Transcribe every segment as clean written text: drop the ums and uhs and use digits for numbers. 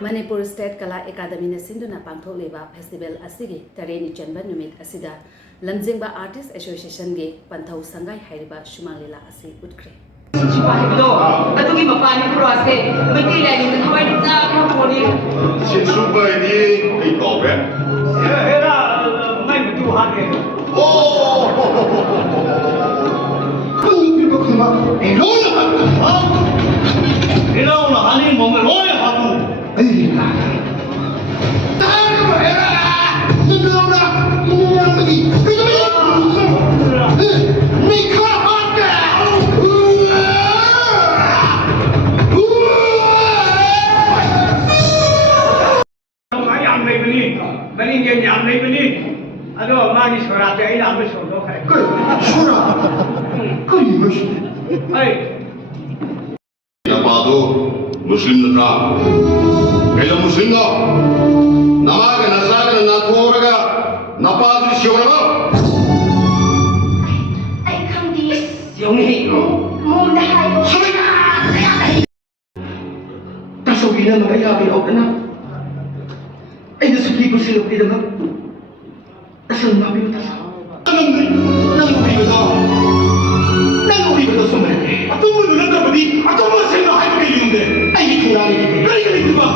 Manipur State Kala Academy na sinduna Panthou Leba Festival asigi Tareni Janba Numit asida Lamjingba Artist Association ge Panthou Sangai Hairiba Shumang Leela asi utkhare. Adugi mapani prose mati lagi thawai cha kha poni suba ni ei tobe hera mai matu hane ni ko kuma ei lo na hani mom lo ya hatu ei na dai ko hera ni lo na ni ni ko Mani yang nyam ni mani, aduh magi suara tu, ini apa suara kai? Suara, kau ini macam. Hey, Apa tu Muslim negara? Kalau Muslim tak, nama ke nasa ke nathora ke, napa tu siapa nak? ai kham di siung ni. mom dah hai Sampai. Tak sugi nama ayah biar awak kenal. Ay nasugi ko sila ko ilang asal mabi mo tasa. Nangubi ba ito sa mga? Atong mo nulang kapatid, atong mo sila ay pagkailing din. Ay di ko nari. Galing di ba?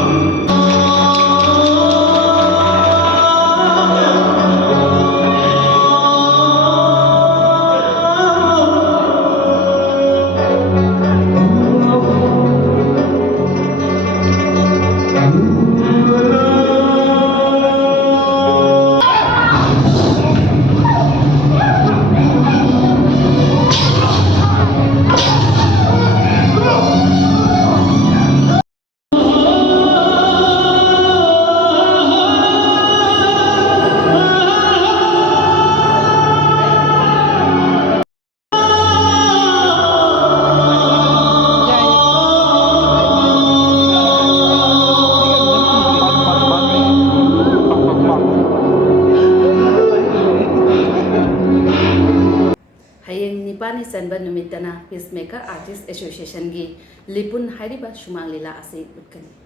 Nipani Sanba Numitana Peacemaker Artist Association gi Lipun Hairiba Shumang Leela asi utkani.